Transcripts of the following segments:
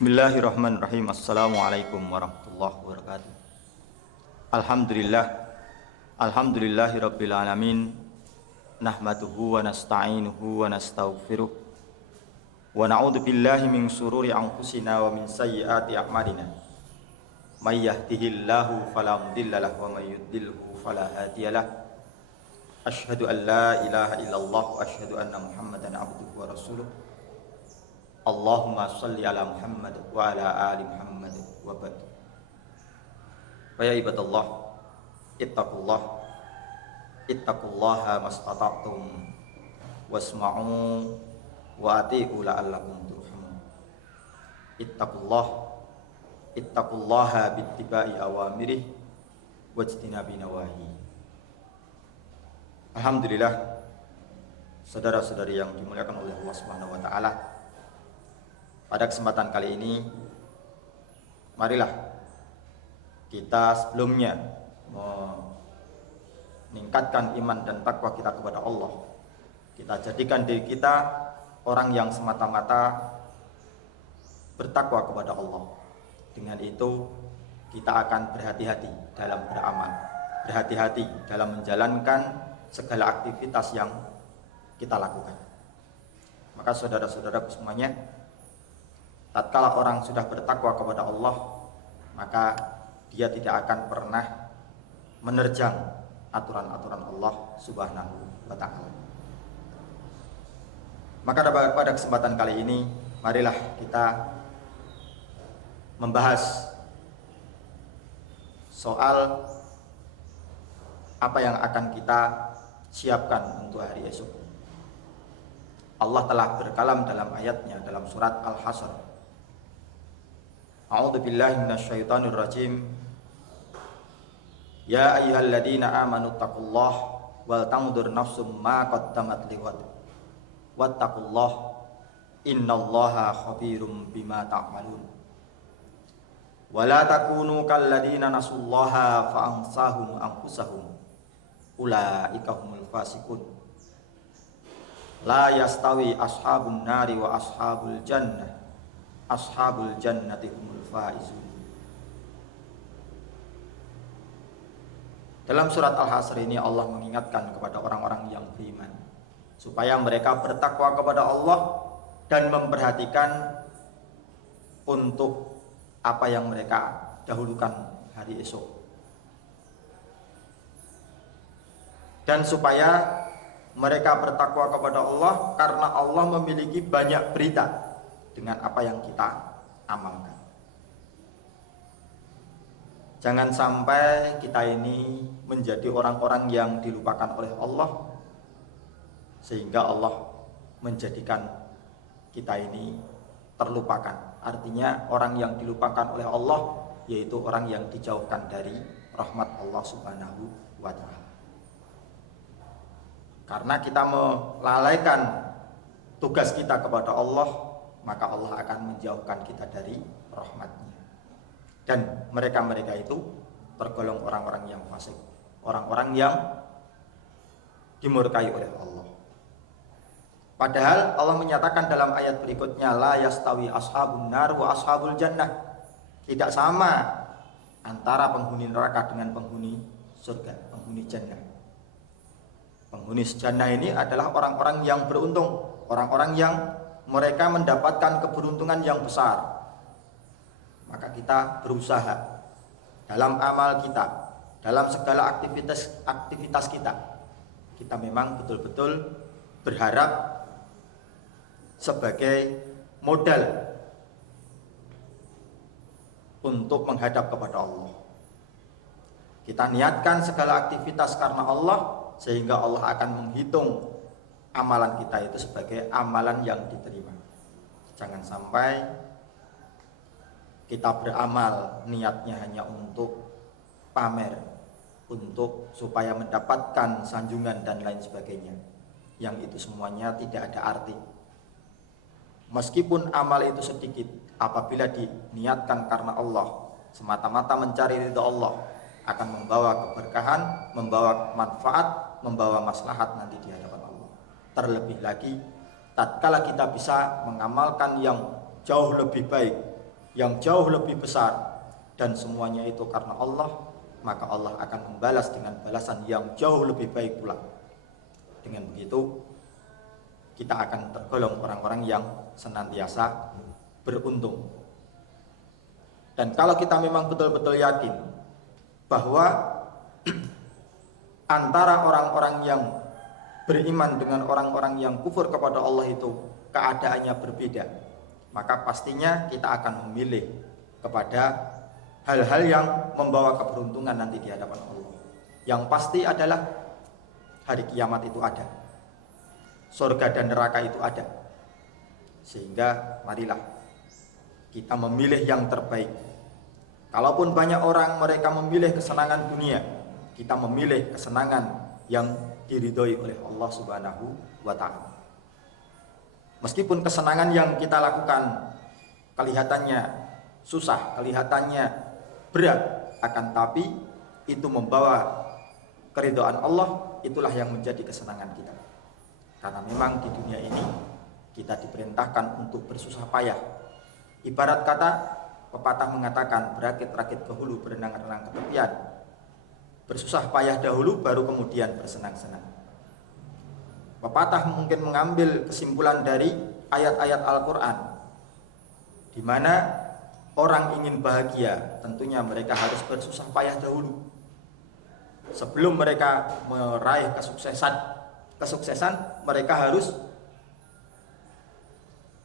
Bismillahirrahmanirrahim. Assalamualaikum warahmatullahi wabarakatuh. Alhamdulillah. Alhamdulillahirabbil alamin. Nahmaduhu wa nasta'inuhu wa nastaghfiruh. Wa na'udzu billahi min syururi anfusina wa min sayyiati a'malina. May yahdihillahu fala mudilla lahu wa may yudlilhu fala hadiyalah. Asyhadu an la ilaha illallah wa asyhadu anna Muhammadan abduhu wa rasuluh. Allahumma salli ala Muhammad wa ala ali Muhammad wa ba'd. Wa ya ibadallah, ittaqullaha mastata'tum wasma'u wa ati'u la'allakum turhamun. Ittaqullaha bittiba'i awamirih wajtinabi nawahi. Alhamdulillah, saudara-saudari yang dimuliakan oleh Allah Subhanahu wa taala. Pada kesempatan kali ini, marilah kita sebelumnya meningkatkan iman dan takwa kita kepada Allah. Kita jadikan diri kita orang yang semata-mata bertakwa kepada Allah. Dengan itu, kita akan berhati-hati dalam beramal, berhati-hati dalam menjalankan segala aktivitas yang kita lakukan. Maka saudara-saudaraku semuanya, tatkala orang sudah bertakwa kepada Allah, maka dia tidak akan pernah menerjang aturan-aturan Allah Subhanahu wa ta'ala. Maka pada kesempatan kali ini, marilah kita membahas soal apa yang akan kita siapkan untuk hari esok. Allah telah berkalam dalam ayatnya dalam surat Al-Hasr. A'udzu billahi minasyaitonir rajim. Ya ayyuhalladzina amanu taqullaha wal tanzur nafsum ma qaddamat lighad. Wattaqullaha innallaha khabirum bima ta'malun. Wa la takunu kalladzina nasullaha fa ansahum anfusahum. Ulaika humul fasiqun. La yastawi ashabun nari wa ashabul jannah. Ashabul jannati humul faizun. Dalam surat Al-Hasr ini Allah mengingatkan kepada orang-orang yang beriman supaya mereka bertakwa kepada Allah dan memperhatikan untuk apa yang mereka dahulukan hari esok, dan supaya mereka bertakwa kepada Allah karena Allah memiliki banyak berita dengan apa yang kita amalkan. Jangan sampai kita ini menjadi orang-orang yang dilupakan oleh Allah, sehingga Allah menjadikan kita ini terlupakan. Artinya orang yang dilupakan oleh Allah yaitu orang yang dijauhkan dari rahmat Allah Subhanahu wa ta'ala. Karena kita melalaikan tugas kita kepada Allah, maka Allah akan menjauhkan kita dari rahmatnya. Dan mereka-mereka itu tergolong orang-orang yang fasik, orang-orang yang dimurkai oleh Allah. Padahal Allah menyatakan dalam ayat berikutnya, la yastawi ashabun nar wa ashabul jannah. Tidak sama antara penghuni neraka dengan penghuni surga, penghuni jannah. Penghuni jannah ini adalah orang-orang yang beruntung, orang-orang yang mereka mendapatkan keberuntungan yang besar. Maka kita berusaha dalam amal kita, dalam segala aktivitas kita. Kita memang betul-betul berharap sebagai modal untuk menghadap kepada Allah. Kita niatkan segala aktivitas karena Allah, sehingga Allah akan menghitung amalan kita itu sebagai amalan yang diterima. Jangan sampai kita beramal niatnya hanya untuk pamer, untuk supaya mendapatkan sanjungan dan lain sebagainya, yang itu semuanya tidak ada arti. Meskipun amal itu sedikit, apabila diniatkan karena Allah, semata-mata mencari ridha Allah, akan membawa keberkahan, membawa manfaat, membawa maslahat nanti di hadapan Allah. Terlebih lagi tatkala kita bisa mengamalkan yang jauh lebih baik yang jauh lebih besar, dan semuanya itu karena Allah, maka Allah akan membalas dengan balasan yang jauh lebih baik pula. Dengan begitu kita akan tergolong orang-orang yang senantiasa beruntung. Dan kalau kita memang betul-betul yakin bahwa antara orang-orang yang beriman dengan orang-orang yang kufur kepada Allah itu keadaannya berbeda, maka pastinya kita akan memilih kepada hal-hal yang membawa keberuntungan nanti di hadapan Allah. Yang pasti adalah hari kiamat itu ada, surga dan neraka itu ada. Sehingga marilah kita memilih yang terbaik. Kalaupun banyak orang mereka memilih kesenangan dunia, kita memilih kesenangan yang diridhoi oleh Allah Subhanahu wa ta'ala. Meskipun kesenangan yang kita lakukan kelihatannya susah, kelihatannya berat, akan tapi itu membawa keridhaan Allah, itulah yang menjadi kesenangan kita. Karena memang di dunia ini kita diperintahkan untuk bersusah payah. Ibarat kata pepatah mengatakan, berakit-rakit ke hulu, berenang-renang ke tepian. Bersusah payah dahulu, baru kemudian bersenang-senang. Pepatah mungkin mengambil kesimpulan dari ayat-ayat Al-Quran, di mana orang ingin bahagia, tentunya mereka harus bersusah payah dahulu. Sebelum mereka meraih kesuksesan, mereka harus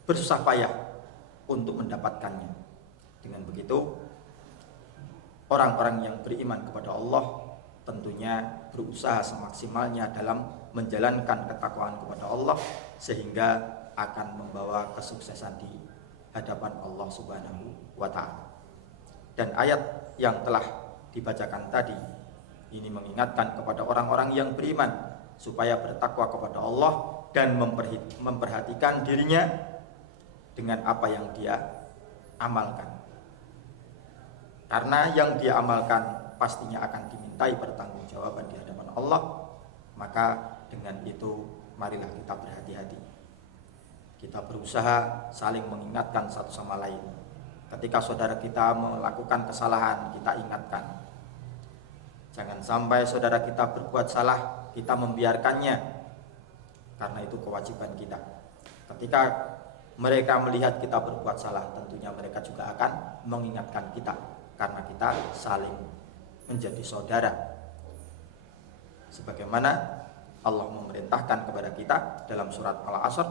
bersusah payah untuk mendapatkannya. Dengan begitu, orang-orang yang beriman kepada Allah tentunya berusaha semaksimalnya dalam menjalankan ketakwaan kepada Allah, sehingga akan membawa kesuksesan di hadapan Allah Subhanahu wa ta'ala. Dan ayat yang telah dibacakan tadi ini mengingatkan kepada orang-orang yang beriman supaya bertakwa kepada Allah dan memperhatikan dirinya dengan apa yang dia amalkan. Karena yang dia amalkan pastinya akan dimintai pertanggungjawaban di hadapan Allah. Maka dengan itu marilah kita berhati-hati. Kita berusaha saling mengingatkan satu sama lain. Ketika saudara kita melakukan kesalahan, kita ingatkan. Jangan sampai saudara kita berbuat salah, kita membiarkannya, karena itu kewajiban kita. Ketika mereka melihat kita berbuat salah, tentunya mereka juga akan mengingatkan kita, karena kita saling menjadi saudara. Sebagaimana Allah memerintahkan kepada kita dalam surat Al-Asr,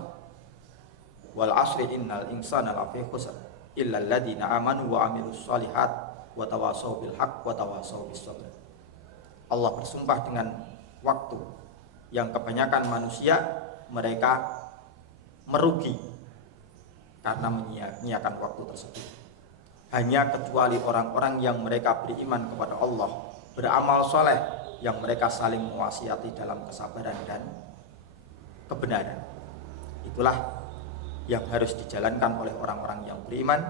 wal asri innal insana lafi khusr illa alladziina amanu wa amilus shalihat wa tawassaw bil haqq wa tawassaw bis sabr. Allah bersumpah dengan waktu yang kebanyakan manusia mereka merugi karena menyia-nyiakan waktu tersebut. Hanya kecuali orang-orang yang mereka beriman kepada Allah, beramal soleh, yang mereka saling mewasiati dalam kesabaran dan kebenaran. Itulah yang harus dijalankan oleh orang-orang yang beriman,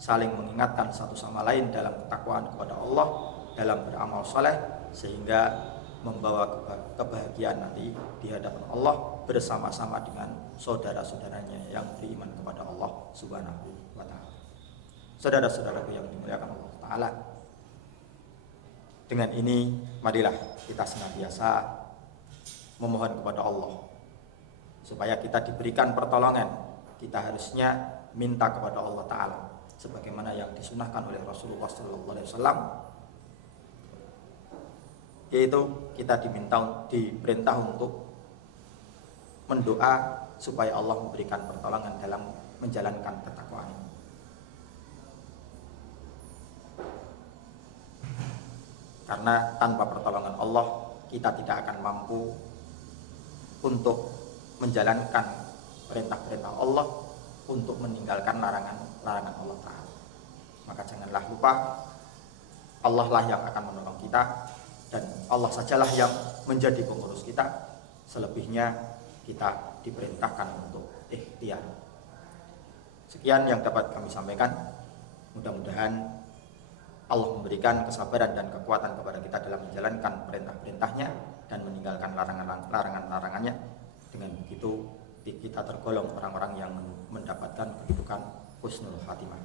saling mengingatkan satu sama lain dalam ketakwaan kepada Allah, dalam beramal soleh, sehingga membawa kebahagiaan nanti di hadapan Allah bersama-sama dengan saudara-saudaranya yang beriman kepada Allah Subhanahu wa ta'ala. Saudara-saudaraku yang dimuliakan Allah Ta'ala, dengan ini marilah kita senantiasa memohon kepada Allah supaya kita diberikan pertolongan. Kita harusnya minta kepada Allah Ta'ala sebagaimana yang disunahkan oleh Rasulullah SAW, yaitu kita diperintah untuk mendoa supaya Allah memberikan pertolongan dalam menjalankan ketakwaan ini. Karena tanpa pertolongan Allah kita tidak akan mampu untuk menjalankan perintah-perintah Allah, untuk meninggalkan larangan Allah Ta'ala. Maka janganlah lupa, Allah lah yang akan menolong kita, dan Allah sajalah yang menjadi pengurus kita. Selebihnya kita diperintahkan untuk ikhtiar. Sekian yang dapat kami sampaikan. Mudah-mudahan Allah memberikan kesabaran dan kekuatan kepada kita dalam menjalankan perintah-perintahnya dan meninggalkan larangan-larangannya. Dengan begitu kita tergolong orang-orang yang mendapatkan kedudukan husnul khatimah.